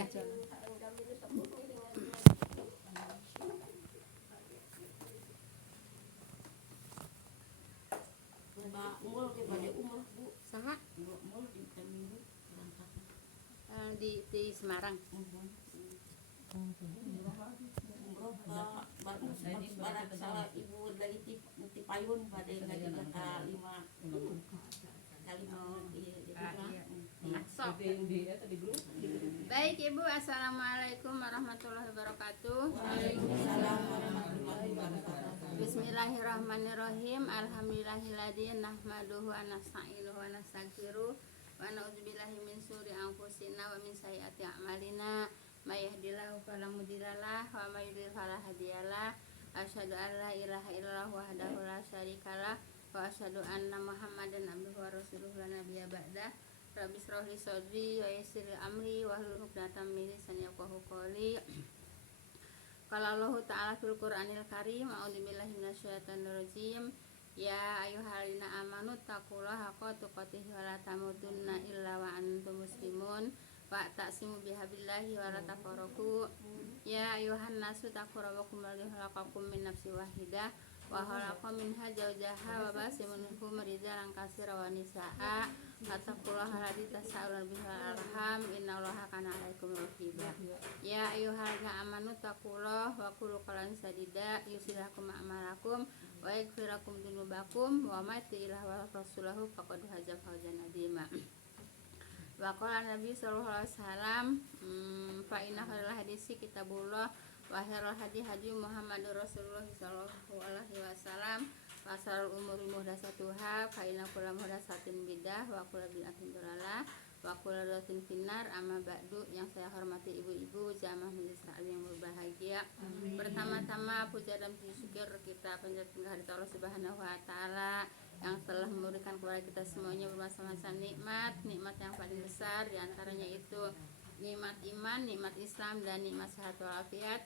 ya. Saha? Di Semarang. Ibu dari Tipayun pada lima Baik Ibu, assalamualaikum warahmatullahi wabarakatuh. Waalaikumsalam warahmatullahi wabarakatuh. Bismillahirrahmanirrahim. Alhamdulillahilladzi nahmaduhu wa nasta'inuhu wa nastaghfiruh wa na'udzubillahi min syururi anfusina wa min sayyiati a'malina. May yahdihillahu fala mudhillalah wa may yudhlil fala hadiyalah. Asyhadu an la ilaha illallah wahdahu la syarikalah wa asyhadu anna Muhammadan abduhu wa rasuluhu la nabiyya ba'dah. Rabbi shrah li sadri wa yassir li amri wahlul 'uqdatam min lisani yafqahu qawli. Qala Allah ta'ala fil Qur'anil Karim, a'udzubillahi minasyaitonir rajim. Ya ayyuhallazina amanu taqullaha haqqa tuqatih wa la tamutunna illa wa antum muslimun. Wa ta'simu bihablillahi wa la tafarraqu. Ya ayyuhan nasu taqu rabbakum alladzi khalaqakum min nafsin wahidah wa khalaqa minha zawjaha wa basa minhum rijalan katsiran wa nisaa'a. Wattaqullaha alladzi tasaaluna bihi wal arham innallaha kana 'alaikum raqiba. Ya ayyuhallazina amanu taqullaha wa qulu qawlan sadida yuslih lakum a'malakum wa yaghfir lakum dzunubakum wa may yuti'illah wa rasulahu faqad faza fawzan 'azima. Wa qala Nabi sallallahu alaihi wasallam fa inna khairal hadisi kitabullah wa khairal hadi hadi Muhammadur Rasulullah sallallahu alaihi wasallam wa syarrul umuri muhdatsatuha fa inna kulla muhdatsatin bidah wa kulla bid'atin dhalalah wa kulla dhalatin finnar. Amma ba'du. Yang saya hormati ibu-ibu jamaah majelis taklim yang berbahagia. Pertama-tama puja dan puji syukur kita panjatkan kehadirat Allah Subhanahu wa taala yang telah memberikan kepada kita semuanya bermacam-macam nikmat yang paling besar, di antaranya itu nikmat iman, nikmat Islam, dan nikmat sehat walafiat.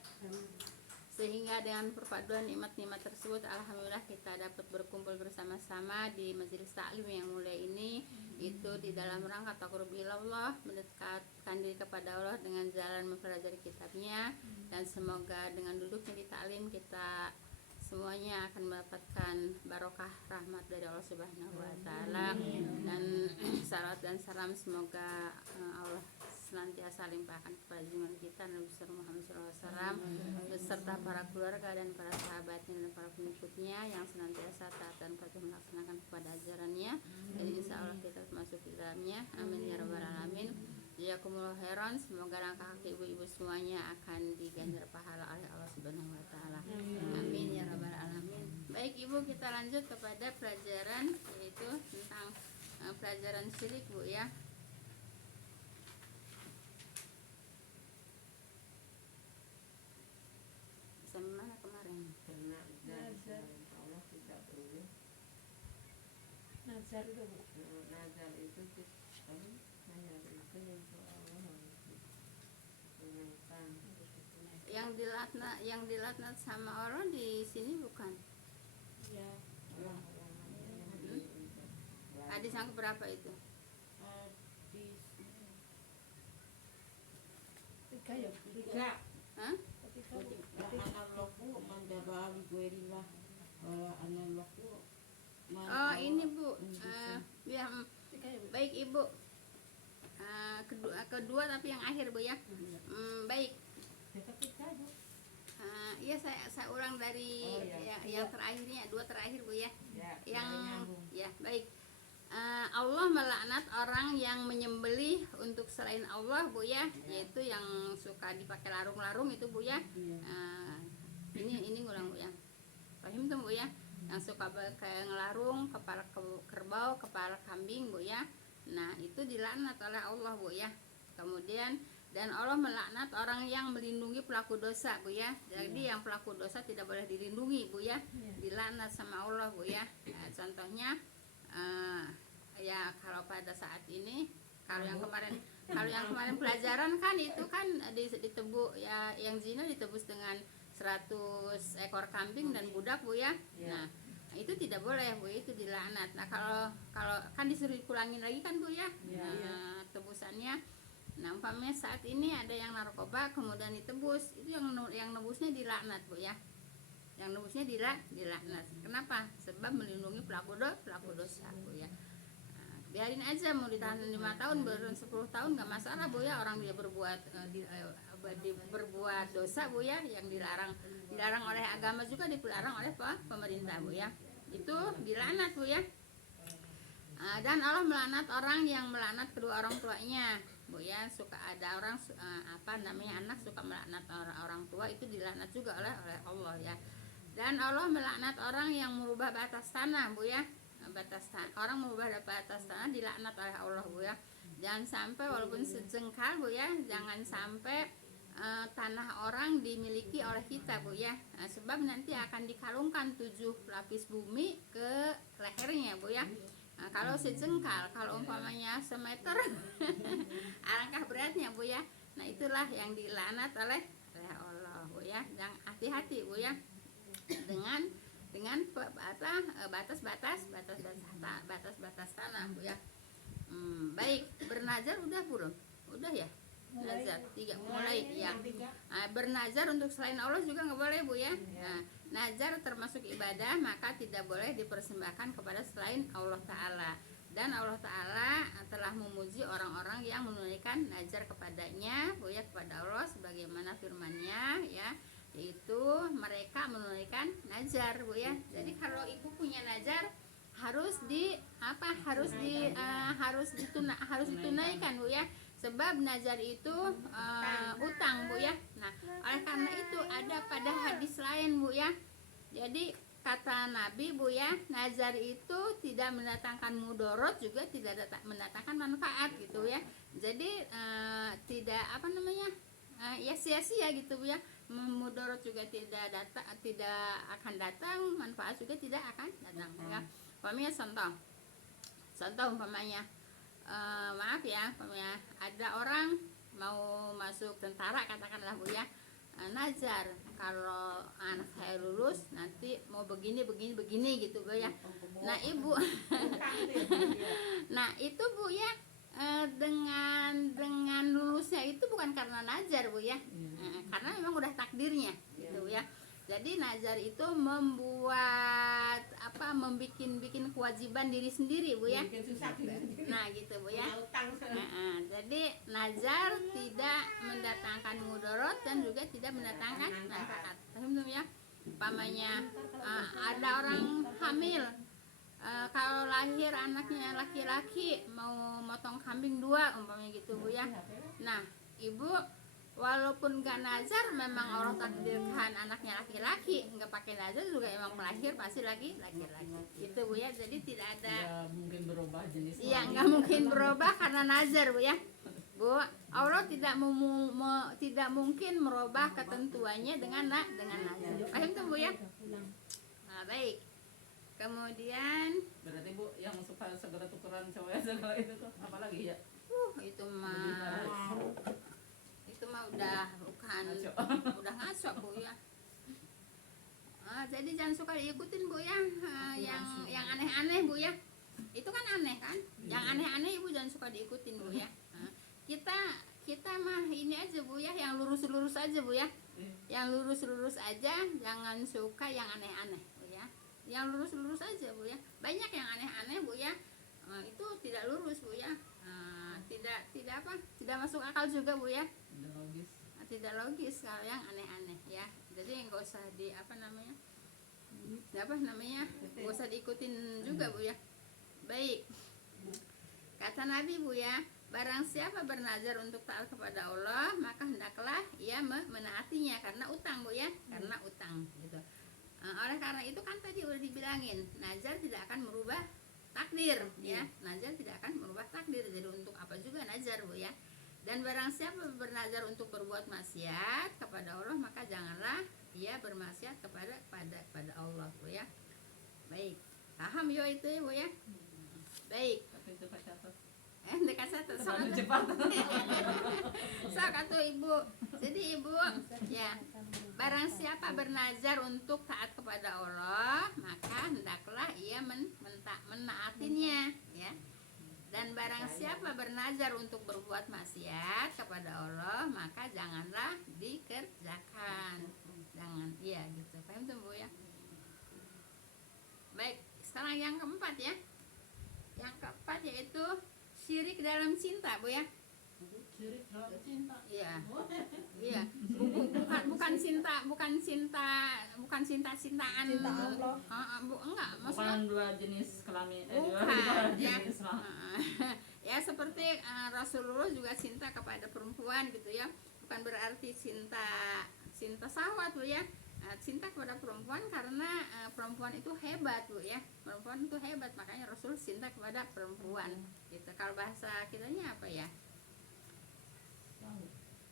Sehingga dengan perpaduan nikmat-nikmat tersebut, alhamdulillah kita dapat berkumpul bersama-sama di majelis taklim yang mulia ini, itu di dalam rangka taqarrub ilallah, mendekatkan diri kepada Allah dengan jalan mempelajari kitabnya, dan semoga dengan duduknya di taklim kita semuanya akan mendapatkan barokah rahmat dari Allah Subhanahu wa taala, dan salawat dan salam semoga Allah senantiasa limpahkan kepada junjungan kita Nabi Muhammad SAW beserta para keluarga dan para sahabatnya dan para pengikutnya yang senantiasa taat dan patuh melaksanakan kepada ajarannya, dan insya Allah kita termasuk di dalamnya. Amin ya rabbal alamin. Jazakumullah khairan. Semoga langkah kaki ibu-ibu semuanya akan diganjar pahala oleh Allah Subhanahu wa taala. Amin ya rabbal alamin. Baik Ibu, kita lanjut kepada pelajaran, yaitu tentang pelajaran syirik Bu ya. Sampai mana kemarin? Nazar itu Bu. Nazar itu yang dilaknat sama Allah di sini bukan? Ya. Hadis yang berapa itu? Tiga ya. Tiga. Hah? Anallahu mandabali guerilah anallahu. Oh ini Bu, ya, Tiga ya Bu. baik Ibu. Kedua tapi yang akhir Bu ya. Baik. Iya saya ulang dari yang terakhirnya, dua terakhir Bu ya. Yang ya baik. Allah melaknat orang yang menyembelih untuk selain Allah Bu ya, yaitu yang suka dipakai larung-larung itu Bu ya. Ini ngulang Bu ya. Paham tuh Bu ya? Yang suka pakai ngelarung, kepala kerbau, kepala kambing Bu ya. Nah, itu dilaknat oleh Allah Bu ya. Kemudian dan Allah melaknat orang yang melindungi pelaku dosa Bu ya. Jadi yang pelaku dosa tidak boleh dilindungi Bu ya. Dilaknat sama Allah Bu ya. Nah, contohnya ya kalau pada saat ini, kalau yang kemarin pelajaran kan itu kan ditebus ya, yang zina ditebus dengan 100 ekor kambing dan budak Bu ya. Nah, itu tidak boleh Bu, itu dilaknat. Nah, kalau kan disuruh dikulangin lagi kan Bu ya. Nah, tebusannya Nah umpamanya saat ini ada yang narkoba kemudian ditebus, itu yang nebusnya dilaknat Bu ya, yang nebusnya dilaknat. Kenapa? Sebab melindungi pelaku dosa Bu ya. Nah, biarin aja mau ditahan 5 tahun, 10 tahun nggak masalah Bu ya, orang dia berbuat berbuat dosa Bu ya, yang dilarang oleh agama juga dilarang oleh pemerintah Bu ya. Itu dilaknat Bu ya. Dan Allah melaknat orang yang melaknat kedua orang tuanya Bu ya. Suka ada orang anak suka melaknat orang tua, itu dilaknat juga oleh Allah ya. Dan Allah melaknat orang yang merubah batas tanah Bu ya. Orang merubah batas tanah dilaknat oleh Allah Bu ya. Jangan sampai walaupun sejengkal Bu ya, jangan sampai tanah orang dimiliki oleh kita Bu ya. Nah, sebab nanti akan dikalungkan 7 lapis bumi ke lehernya Bu ya. Nah, kalau sejengkal, kalau umpamanya semeter alangkah beratnya Bu ya. Nah itulah yang dilaknat oleh Allah Bu ya. Dan hati-hati Bu ya dengan batas-batas tanah Bu ya. Baik, bernazar udah belum? Udah ya? Nazar 3 mulai ya. Nah, bernazar untuk selain Allah juga nggak boleh Bu ya. Nah, nazar termasuk ibadah, maka tidak boleh dipersembahkan kepada selain Allah Ta'ala. Dan Allah Ta'ala telah memuji orang-orang yang menunaikan nazar kepadanya Bu ya, kepada Allah, sebagaimana firman-Nya ya, yaitu mereka menunaikan nazar Bu ya. Jadi kalau ibu punya nazar harus ditunaikan Bu ya. Sebab nazar itu utang Bu ya. Nah, oleh karena itu ada pada hadis lain Bu ya. Jadi kata Nabi Bu ya, nazar itu tidak mendatangkan mudorot, juga tidak mendatangkan manfaat gitu ya. Jadi tidak ya sia-sia gitu Bu ya. Mudorot juga tidak akan datang, manfaat juga tidak akan datang ya. Umpamanya contoh umpamanya maaf ya, umpamanya ada orang mau masuk tentara katakanlah Bu ya, nazar kalau anak saya lulus nanti mau begini gitu Bu ya. Nah ibu nah itu Bu ya, dengan lulusnya itu bukan karena nazar Bu ya, karena memang udah takdirnya gitu ya. Jadi nazar itu membuat membikin kewajiban diri sendiri Bu ya. Nah gitu Bu ya. Jadi nazar tidak mendatangkan mudorot dan juga tidak mendatangkan manfaat. Paham belum ya? Umpamanya ada orang hamil, kalau lahir anaknya laki-laki mau motong kambing 2 umpamanya gitu Bu ya. Nah ibu walaupun gak nazar, memang Allah takdirkan anaknya laki-laki, nggak pakai nazar juga emang melahir pasti laki-laki gitu Bu ya. Jadi tidak ada mungkin berubah jenis. Iya, nggak mungkin berubah karena nazar Bu ya. Bu, Allah tidak mungkin merubah ketentuannya dengan nazar. Paham tuh Bu ya? Nah, baik. Kemudian Berarti Bu yang suka segera tukeran cowok segala itu tuh apalagi ya? itu mah udah bukan udah ngaco Bu ya. Jadi jangan suka diikutin Bu ya, yang aneh-aneh Bu ya. Itu kan aneh kan? Yang aneh-aneh ibu jangan suka diikutin Bu ya. Kita mah ini aja Bu ya, yang lurus-lurus aja Bu ya. Yang lurus-lurus aja, jangan suka yang aneh-aneh Bu ya. Yang lurus-lurus aja Bu ya. Banyak yang aneh-aneh Bu ya. Itu tidak lurus Bu ya. Tidak masuk akal juga Bu ya. Tidak logis kalau yang aneh-aneh ya. Jadi nggak usah nggak usah diikutin juga Bu ya. Baik, kata Nabi Bu ya, barang siapa bernazar untuk taat kepada Allah, maka hendaklah ia menaatinya karena utang Bu ya, karena utang gitu. Oleh karena itu kan tadi udah dibilangin, nazar tidak akan merubah takdir ya. Nazar tidak akan merubah takdir. Jadi untuk apa juga nazar Bu ya. Dan barang siapa bernazar untuk berbuat maksiat kepada Allah, maka janganlah ia bermaksiat kepada Allah Bu ya. Baik, paham yo itu ya Bu ya. Baik. Dekat satu. Sok atuh Ibu. Jadi Ibu ya, barang siapa bernazar untuk taat kepada Allah, maka hendaklah ia menaatinya ya. Dan barang siapa bernazar untuk berbuat maksiat kepada Allah, maka janganlah dikerjakan. Jangan, iya gitu. Paham tuh Bu ya? Baik, sekarang yang keempat ya. Yang keempat yaitu syirik dalam cinta Bu ya. Syirik dalam cinta. Iya. Iya. Bukan cinta-cintaan. Cinta Allah. Enggak, maksudnya Bukan dua jenis kelamin. bukan dua ya. jenis lah. Ya seperti Rasulullah juga cinta kepada perempuan gitu ya. Bukan berarti cinta syahwat Bu ya. Cinta kepada perempuan karena perempuan itu hebat Bu ya. Perempuan itu hebat, makanya Rasul cinta kepada perempuan. Gitu. Kalau bahasa kitanya apa ya?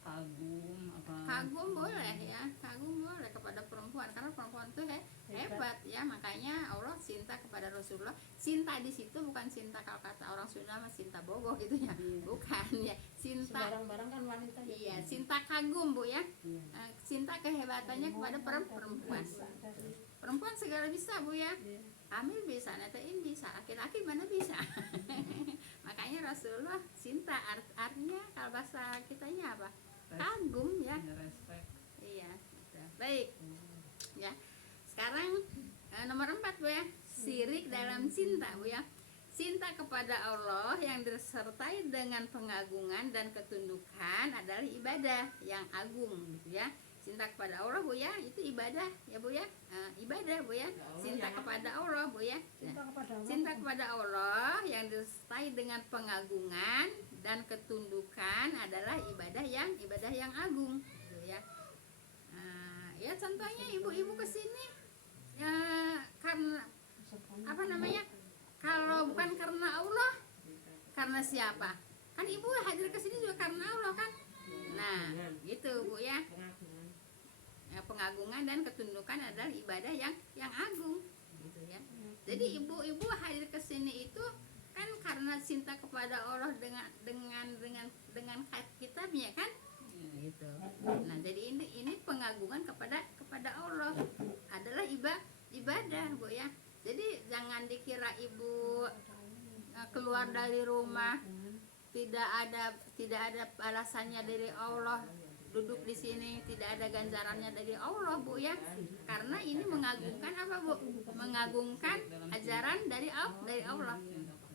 Kagum apa? Kagum boleh ya, kagum boleh kepada perempuan karena perempuan itu hebat ya, makanya Allah cinta kepada Rasulullah. Cinta di situ bukan cinta kalau kata orang Sunda mah cinta bogoh gitu ya, bukan ya, cinta. Sembarang-barang kan wanita. Iya, cinta kagum Bu ya, cinta kehebatannya kepada perempuan. Perempuan segala bisa Bu ya, hamil bisa, netain bisa, laki-laki mana bisa. Makanya Rasulullah cinta, artinya kalau bahasa kitanya apa? Kagum ya. Respect. Iya, gitu. Baik. Ya. Sekarang nomor 4 Bu ya. Syirik dalam cinta Bu ya. Cinta kepada Allah yang disertai dengan pengagungan dan ketundukan adalah ibadah yang agung gitu ya. Cinta kepada Allah Bu ya, itu ibadah ya Bu ya. Ibadah Bu ya. Cinta kepada Allah Bu ya. Cinta kepada Allah yang disertai dengan pengagungan dan ketundukan adalah ibadah yang agung gitu ya. Ya contohnya ibu-ibu kesini ya karena apa namanya, kalau bukan karena Allah, karena siapa? Kan ibu hadir kesini juga karena Allah kan. Nah gitu Bu ya. Pengagungan dan ketundukan adalah ibadah yang agung gitu ya. Jadi ibu-ibu hadir kesini itu kan karena cinta kepada Allah dengan kitabnya kan gitu. Nah jadi ini pengagungan kepada Allah adalah ibadah Bu ya. Jadi jangan dikira ibu keluar dari rumah tidak ada alasannya dari Allah, duduk di sini tidak ada ganjarannya dari Allah Bu ya. Karena ini mengagungkan apa Bu? Mengagungkan ajaran dari Allah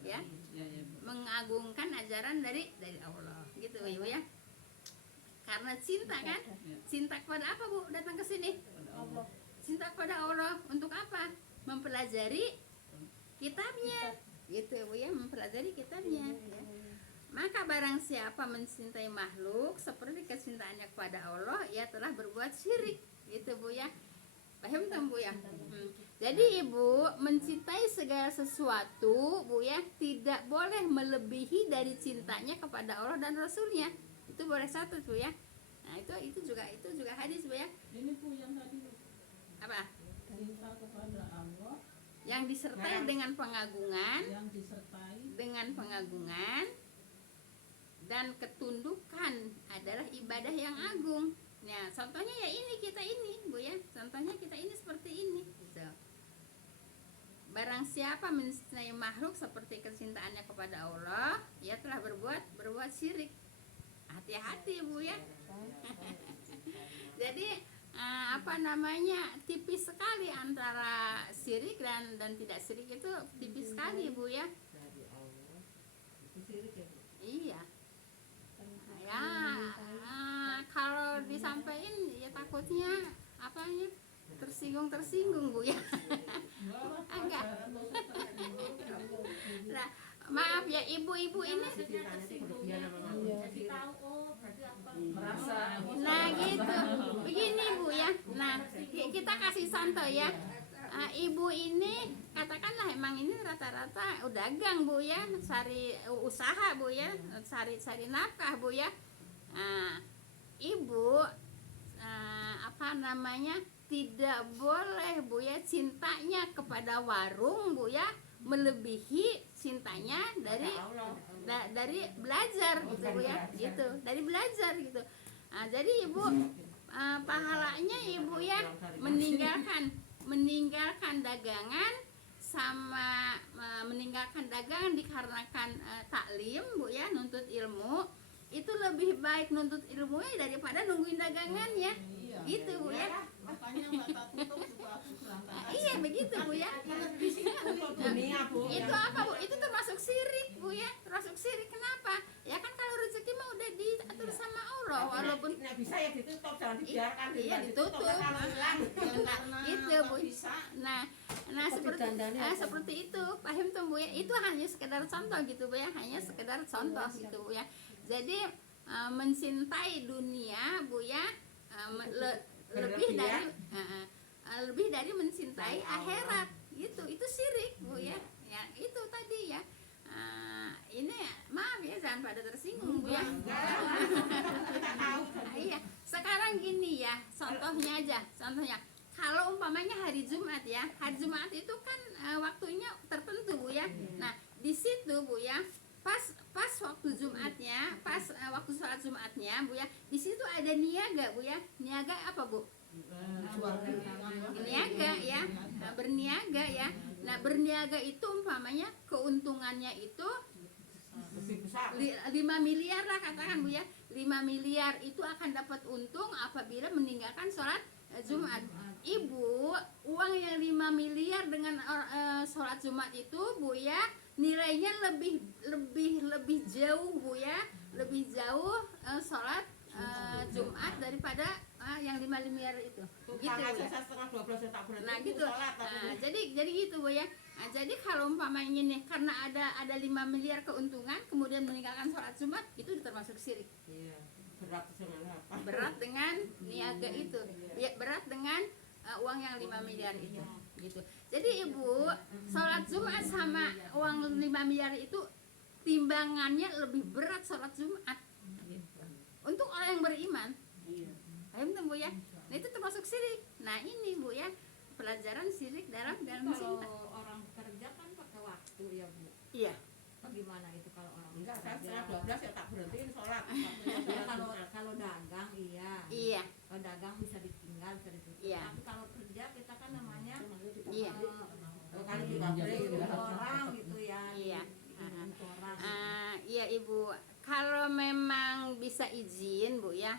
ya. Mengagungkan ajaran dari Allah gitu Ibu ya. Karena cinta kan? Cinta kepada apa Bu datang ke sini? Cinta kepada Allah untuk apa? Mempelajari kitabnya gitu Bu ya, mempelajari kitabnya ya. Maka barang siapa mencintai makhluk seperti kecintaannya kepada Allah, ia telah berbuat syirik gitu Bu ya. Paham tak Bu ya? Jadi ibu mencintai segala sesuatu Bu ya, tidak boleh melebihi dari cintanya kepada Allah dan Rasulnya. Itu boleh satu Bu ya. Nah itu juga hadis Bu ya. Ini Bu yang tadi Apa? cinta kepada Allah Yang disertai dengan pengagungan, dan ketundukan adalah ibadah yang agung. Nah, contohnya ya kita ini Bu ya. Contohnya kita ini seperti ini gitu. Barang siapa mencintai makhluk seperti kecintaannya kepada Allah, ia telah berbuat syirik. Hati-hati Bu ya. Jadi tipis sekali antara syirik dan tidak syirik, itu tipis sekali Bu ya. Iya. Ya, kalau disampaikan ya takutnya tersinggung Bu ya. Enggak. Nah, maaf ya ibu-ibu ini. Nah gitu, begini Bu ya. Nah kita kasih contoh ya. Ibu ini katakanlah emang ini rata-rata dagang Bu ya, cari usaha Bu ya, cari nafkah Bu ya. Ibu tidak boleh Bu ya cintanya kepada warung Bu ya melebihi cintanya dari belajar gitu Bu ya, gitu, dari belajar gitu. Jadi ibu pahalanya ibu ya meninggalkan dagangan sama meninggalkan dagangan dikarenakan taklim Bu ya, nuntut ilmu, itu lebih baik nuntut ilmunya daripada nungguin dagangannya. Iya. Gitu Bu ya. Makanya mata tutup juga aku kurang tahan. Iya begitu Bu ya. Di sini untuk dunia Bu. Itu apa Bu? Itu termasuk syirik Bu ya. Termasuk syirik. Kenapa? Ya kan kalau rezeki mah udah diatur sama Allah, walaupun Nah, bisa ya ditutup, jangan dibiarkan. Iya, ditutup. Kalau hilang, karena Itu, Bu. nggak bisa. nah seperti itu. Paham tuh Bu ya. Itu hanya sekedar contoh gitu Bu ya. Hanya sekedar contoh gitu Bu ya. Jadi mencintai dunia Bu ya, lebih dari mencintai akhirat gitu. Itu syirik Bu ya. Ya itu tadi ya. Ini maaf ya, jangan pada tersinggung Bu ya. Kita tahu. Iya, sekarang gini ya, contohnya. Kalau umpamanya hari Jumat ya, hari Jumat itu kan waktunya tertentu Bu ya. Nah, di situ Bu ya, pas waktu Jumatnya, waktu sholat Jumatnya Bu ya, di situ ada niaga Bu ya. Niaga apa Bu? Niaga ya, berniaga ya. Nah, berniaga itu umpamanya keuntungannya itu Lebih besar. 5 miliar lah katakan Bu ya. 5 miliar itu akan dapat untung apabila meninggalkan sholat Jumat. Ibu, uang yang 5 miliar dengan sholat Jumat itu Bu ya, nilainya lebih jauh Bu ya, lebih jauh sholat Jumat daripada yang 5 miliar itu. Gitu Gitu Bu ya. saya setengah 12 saya tak berhenti. Nah gitu. Sholat, Jadi gitu Bu ya. Nah, jadi kalau umpamanya nih karena ada 5 miliar keuntungan kemudian meninggalkan sholat Jumat, itu termasuk syirik. Iya. Berat dengan apa? Berat dengan niaga itu. Ya, berat dengan uang yang 5 miliar itu. Gitu. Jadi Ibu, sholat Jumat sama uang 5 miliar itu timbangannya lebih berat sholat Jumat. Untuk orang yang beriman. Paham tuh Bu ya? Nah itu termasuk syirik. Nah ini Bu ya, pelajaran syirik dalam Kalau cinta. orang kerja kan pakai waktu ya Bu. Iya. Bagaimana itu kalau orang Enggak, saya kerja? setengah 12 ya tak berhentiin sholat. Ya, kalau dagang iya. Iya. Kalau dagang bisa ditinggal, bisa ditutup. Iya. Tapi kalau kerja kita kan namanya Iya. Kali juga orang gitu ya. Iya. Untuk orang. Iya Ibu, kalau memang bisa izin Bu ya,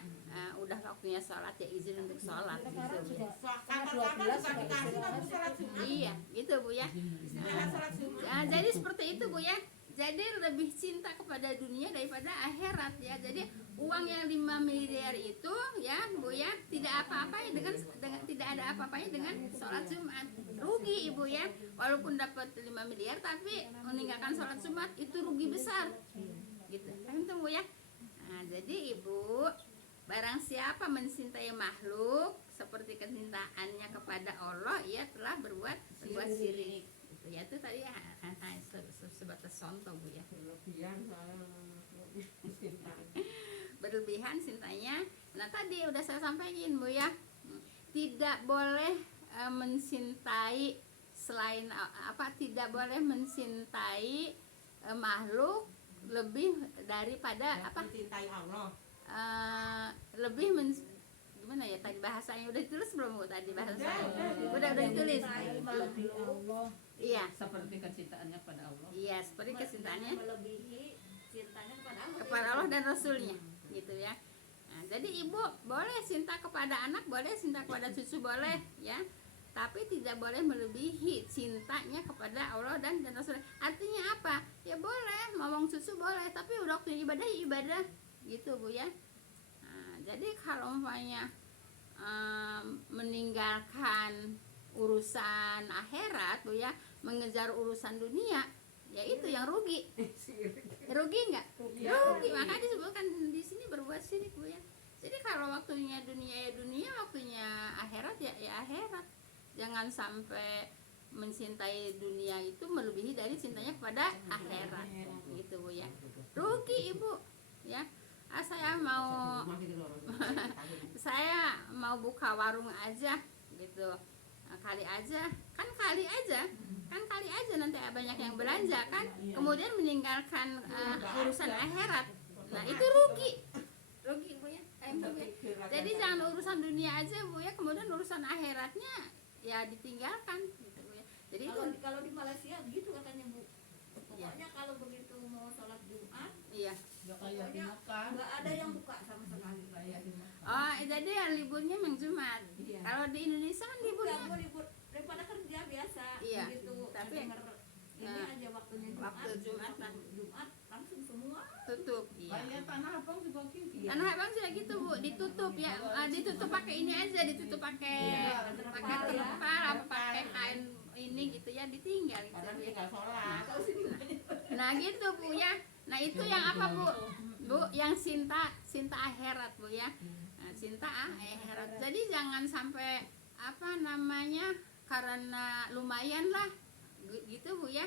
udah waktunya sholat ya izin untuk sholat gitu Bu. Kantor-kantor juga dikasih waktu sholat Jumat. Iya, gitu Bu ya. Istirahat sholat Jumat. Jadi seperti itu Bu ya. Jadi lebih cinta kepada dunia daripada akhirat ya. Jadi uang yang 5 miliar itu ya Bu ya, tidak apa-apanya dengan tidak ada apa-apanya dengan sholat Jumat. Rugi Ibu ya. Walaupun dapat 5 miliar tapi meninggalkan sholat Jumat itu rugi besar. Gitu. Paham tuh Bu ya? Nah, jadi Ibu, barang siapa mencintai makhluk seperti kecintaannya kepada Allah, ia telah berbuat syirik. Itu ya, itu tadi sebatas contoh Bu ya. Berlebihan cintanya. Nah, tadi udah saya sampaikan Bu ya. Tidak boleh mencintai selain tidak boleh mencintai makhluk lebih daripada mencintai Allah. Gimana ya tadi bahasanya udah ditulis belum Bu tadi bahasanya? Udah ditulis. Iya. Seperti kecintaannya pada Allah. Iya, seperti kecintaannya melebihi cintanya kepada Allah dan Rasulnya, gitu ya. Nah, jadi Ibu boleh cinta kepada anak, boleh cinta kepada cucu boleh, ya. Tapi tidak boleh melebihi cintanya kepada Allah dan Rasul. Artinya apa? Ya boleh, ngomong cucu boleh, tapi udah waktu ibadah ya ibadah, gitu Bu ya. Nah, jadi kalau umpamanya meninggalkan urusan akhirat Bu ya, mengejar urusan dunia, ya itu yang rugi. Rugi nggak? Rugi. Makanya disebutkan di sini berbuat syirik Bu ya. Jadi kalau waktunya dunia ya dunia, waktunya akhirat ya akhirat. Jangan sampai mencintai dunia itu melebihi dari cintanya kepada akhirat, gitu Bu ya. Rugi Ibu, ya. Saya mau buka warung aja, gitu. Kali aja nanti banyak yang belanja kan, kemudian meninggalkan urusan akhirat. Nah itu rugi Bu ya. Jadi jangan urusan dunia aja Bu ya, kemudian urusan akhiratnya ya ditinggalkan gitu Bu ya. Jadi itu Kalau di Malaysia begitu katanya Bu. Iya. Pokoknya kalau begitu mau sholat Jumat, iya. Nggak kayak di Mekah. nggak ada yang buka sama sekali. Kayak di Mekah. Oh, jadi ya liburnya memang Jumat. Iya. Kalau di Indonesia kan liburnya Bukan, mau libur daripada kerja biasa. Iya, Begitu tapi denger ini nah, aja waktunya Jumat. waktu Jumat, nah. Jumat langsung semua. tutup. Iya. Kayak Tanah Abang juga gitu. Tanah Abang sudah gitu Bu, ditutup ya, ditutup pakai ini aja, ditutup pakai Iya, pakai terpal apa pakai kain ini gitu ya, ditinggal gitu. Padahal Bu. tinggal sholat. Nah gitu Bu ya, nah itu yang apa Bu? Bu, yang cinta akhirat Bu ya, nah, cinta akhirat. Jadi jangan sampai apa namanya, karena lumayan lah gitu Bu ya,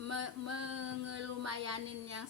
mengelumayanin yang